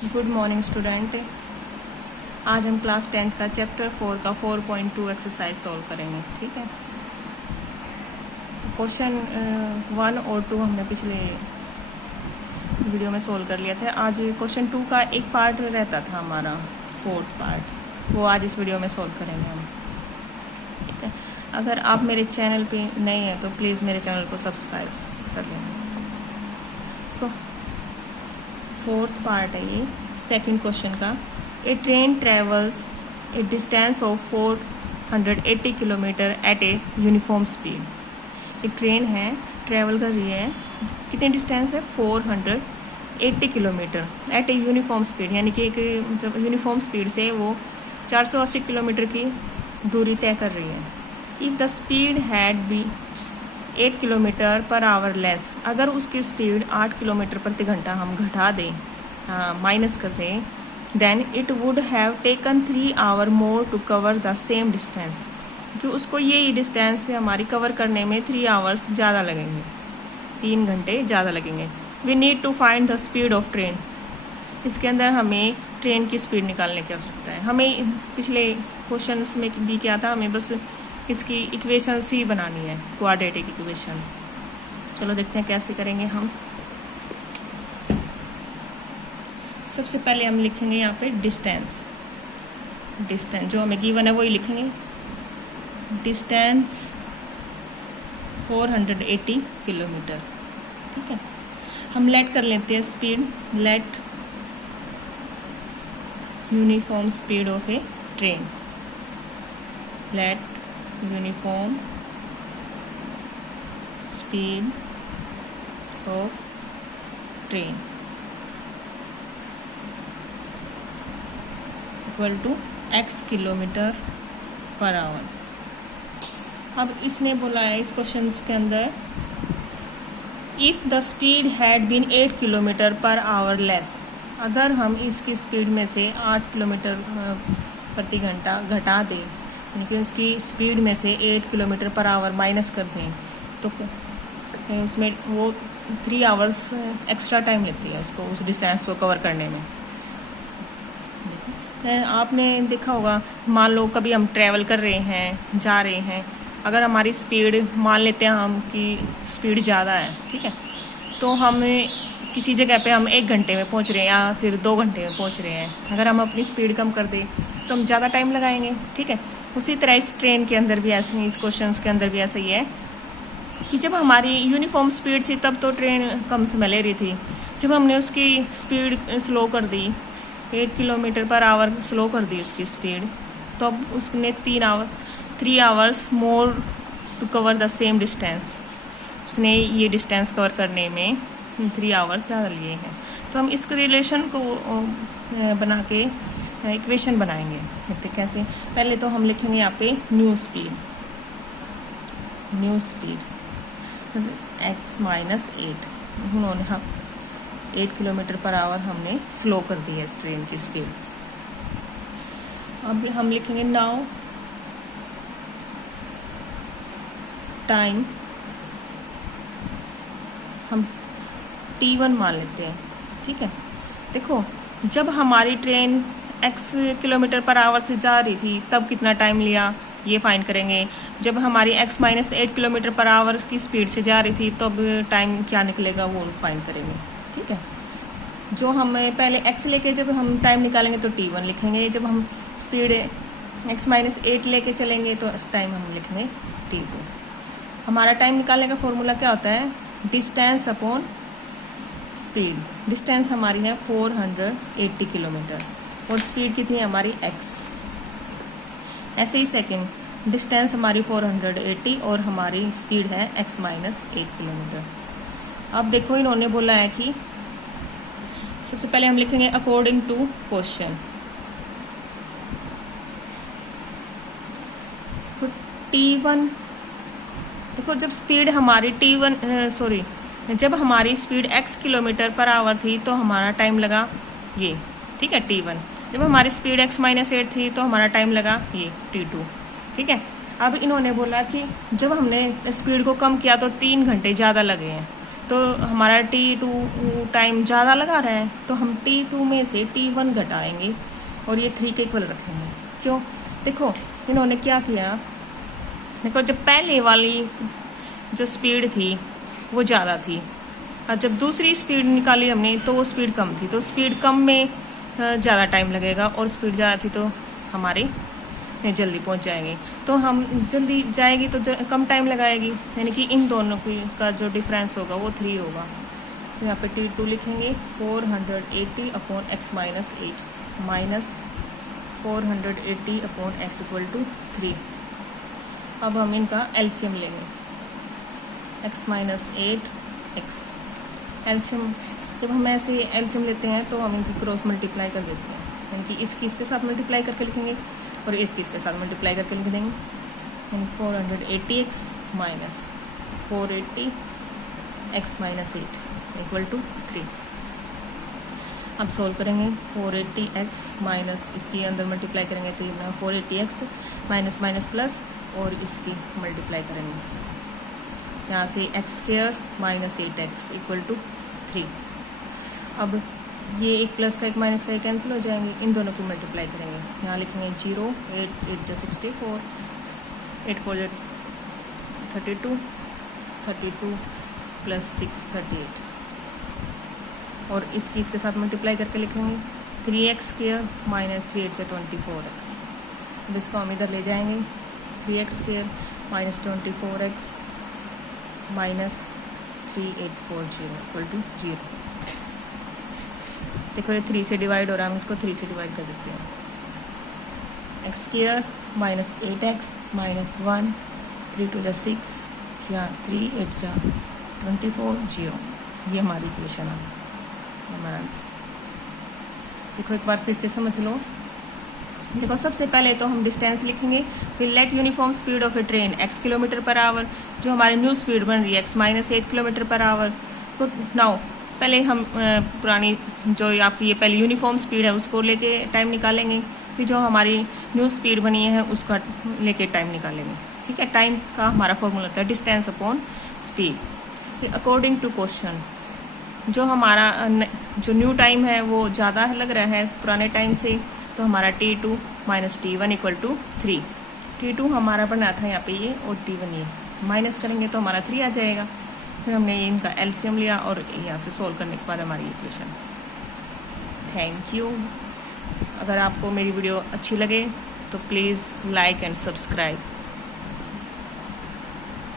Good morning student. आज हम class 10th का चैप्टर 4 का 4.2 एक्सरसाइज सॉल्व करेंगे। ठीक है, क्वेश्चन 1 और 2 हमने पिछले वीडियो में सॉल्व कर लिया था। आज क्वेश्चन 2 का एक पार्ट रहता था हमारा, फोर्थ पार्ट, वो आज इस वीडियो में सॉल्व करेंगे हम। ठीक है, अगर आप मेरे चैनल पे नए हैं तो प्लीज़ मेरे चैनल को सब्सक्राइब कर लेना। तो फोर्थ पार्ट है ये, सेकंड क्वेश्चन का। A train travels a distance of 480 kilometre at a uniform speed. एक ट्रेन है, ट्रेवल कर रही है, कितनी डिस्टेंस है? 480 kilometre at a uniform speed, यानी कि एक मतलब यूनिफॉर्म स्पीड से वो 480 किलोमीटर की दूरी तय कर रही है। If the speed had be 8 kilometre per hour less, अगर उसकी स्पीड 8 किलोमीटर प्रति घंटा हम घटा दें, माइनस कर दें, then it would have taken 3 hour more to cover the same distance, क्योंकि उसको ये डिस्टेंस से हमारी कवर करने में 3 आवर्स ज़्यादा लगेंगे, 3 घंटे ज़्यादा लगेंगे। We need to find the speed of train. इसके अंदर हमें ट्रेन की स्पीड निकालने की आवश्यकता है। हमें पिछले क्वेश्चन में भी क्या था, हमें बस इसकी इक्वेशन सी बनानी है, क्वाड्रेटिक इक्वेशन। चलो देखते हैं कैसे करेंगे हम। सबसे पहले हम लिखेंगे यहाँ पे डिस्टेंस जो हमें गिवन है वही लिखेंगे। Distance 480 kilometre. ठीक है, हम लेट कर लेते हैं speed, let uniform speed of a train, let uniform speed of train equal to x kilometre per hour. अब इसने बोला है इस क्वेश्चन के अंदर, if the speed had been 8 kilometre per hour less, अगर हम इसकी स्पीड में से 8 किलोमीटर प्रति घंटा घटा दें, यानी कि उसकी स्पीड में से 8 किलोमीटर पर आवर माइनस कर दें, तो उसमें वो 3 आवर्स एक्स्ट्रा टाइम लेती है उसको उस डिस्टेंस को कवर करने में। आपने देखा होगा, मान लो कभी हम ट्रैवल कर रहे हैं, जा रहे हैं, अगर हमारी स्पीड मान लेते हैं हम कि स्पीड ज़्यादा है, ठीक है, तो हम किसी जगह पे हम 1 घंटे में पहुंच रहे हैं या फिर 2 घंटे में पहुंच रहे हैं, अगर हम अपनी स्पीड कम कर दें तो हम ज़्यादा टाइम लगाएंगे। ठीक है, उसी तरह इस ट्रेन के अंदर भी ऐसे ही, इस क्वेश्चन के अंदर भी ऐसा ही है कि जब हमारी यूनिफॉर्म स्पीड थी तब तो ट्रेन कम समय ले रही थी। जब हमने उसकी स्पीड स्लो कर दी, 8 किलोमीटर पर आवर स्लो कर दी उसकी स्पीड, तो अब उसने 3 hours more to cover the same distance, उसने ये डिस्टेंस कवर करने में 3 आवर्स ज़्यादा लिए हैं। तो हम इस रिलेशन को बना के इक्वेशन बनाएंगे। देखते कैसे। पहले तो हम लिखेंगे यहाँ पे न्यू स्पीड x माइनस 8, उन्होंने हम 8 किलोमीटर पर आवर हमने स्लो कर दी है इस ट्रेन की स्पीड। अब हम लिखेंगे नाउ टाइम, हम t1 मान लेते हैं। ठीक है, देखो जब हमारी train x kilometre per our से जा रही थी तब कितना टाइम लिया, ये फाइंड करेंगे। जब हमारी x minus 8 kilometre per our की स्पीड से जा रही थी तब टाइम क्या निकलेगा वो फाइंड करेंगे। ठीक है, जो हम पहले x लेके जब हम टाइम निकालेंगे तो t1 लिखेंगे, जब हम स्पीड x माइनस 8 लेके चलेंगे तो इस टाइम हम लिखेंगे t2। हमारा टाइम निकालने का फॉर्मूला क्या होता है? Distance upon speed. डिस्टेंस हमारी है 480 किलोमीटर और स्पीड कितनी है हमारी x। ऐसे ही सेकंड, डिस्टेंस हमारी 480 और हमारी स्पीड है x माइनस 8 किलोमीटर। अब देखो इन्होंने बोला है कि सबसे पहले हम लिखेंगे अकॉर्डिंग टू क्वेश्चन। t1, देखो जब स्पीड हमारी जब हमारी speed x kilometre per our थी तो हमारा टाइम लगा ये, ठीक है, t1। जब हमारी स्पीड x माइनस 8 थी तो हमारा टाइम लगा ये t2। ठीक है, अब इन्होंने बोला कि जब हमने स्पीड को कम किया तो 3 घंटे ज़्यादा लगे हैं, तो हमारा T2 टाइम ज़्यादा लगा रहा है, तो हम T2 में से T1 घटाएंगे और ये 3 के इक्वल रखेंगे। क्यों? देखो इन्होंने क्या किया, देखो जब पहले वाली जो स्पीड थी वो ज़्यादा थी और जब दूसरी स्पीड निकाली हमने तो वो स्पीड कम थी, तो स्पीड कम में ज़्यादा टाइम लगेगा और स्पीड ज़्यादा थी तो हमारे जल्दी पहुंच जाएंगे। तो हम जल्दी जाएगी तो कम टाइम लगाएगी, यानी कि इन दोनों का जो डिफरेंस होगा वो 3 होगा। तो यहाँ पे T2 लिखेंगे 480 upon x minus 8 minus 480 upon x equal to 3। अब हम इनका एलसीएम लेंगे, x माइनस 8x एलसीएम। जब हम ऐसे एलसीएम लेते हैं तो हम इनकी क्रॉस मल्टीप्लाई कर देते हैं, यानी कि इसकी इसके साथ मल्टीप्लाई करके लिखेंगे और इसकी इसके साथ मल्टीप्लाई करके लिख देंगे, यानी 480x minus 480x minus 8 equal to 3। अब सोल्व करेंगे 480x माइनस इसकी अंदर मल्टीप्लाई करेंगे तो ये 480x माइनस माइनस प्लस और इसकी मल्टीप्लाई करेंगे, यहाँ से x square minus 8x equal to 3। अब ये एक प्लस का एक माइनस का एक कैंसिल हो जाएंगे, इन दोनों की मल्टीप्लाई करेंगे, यहाँ लिखेंगे 0 8 8 64 8 4 32 32 प्लस 6 38 और इसकी इसके साथ मल्टीप्लाई करके लिखेंगे 3x स्क्वायर माइनस 3 8 24x। अब इसको हम इधर ले जाएंगे 3x square minus 24x minus 3840 equal to 0। देखो ये 3 से डिवाइड हो रहा है, हम इसको 3 से डिवाइड कर देते हैं। x square minus 8x minus 1 3 2 6 या 3 8 24 0। ये हमारी इक्वेशन है, हमारा आंसर। देखो एक बार फिर से समझ लो। देखो सबसे पहले तो हम डिस्टेंस लिखेंगे, फिर let uniform speed of a train x kilometre per hour, जो हमारी न्यू स्पीड बन रही है x minus 8 kilometre per hour. तो नाउ पहले हम पुरानी जो आपकी ये पहले यूनिफॉर्म स्पीड है उसको लेके टाइम निकालेंगे, फिर जो हमारी न्यू स्पीड बनी है उसका लेके टाइम निकालेंगे। ठीक है, टाइम का हमारा फॉर्मूला होता है डिस्टेंस अपॉन स्पीड। फिर अकॉर्डिंग टू क्वेश्चन जो हमारा जो न्यू टाइम है वो ज़्यादा लग रहा है पुराने टाइम से, तो हमारा T2 minus T1 equal to 3। T2 हमारा बना था यहाँ पे ये और T1 ये, माइनस करेंगे तो हमारा 3 आ जाएगा। फिर हमने इनका एलसीएम लिया और यहाँ से सॉल्व करने के बाद हमारी इक्वेशन। Thank you. अगर आपको मेरी वीडियो अच्छी लगे तो प्लीज़ लाइक एंड सब्सक्राइब।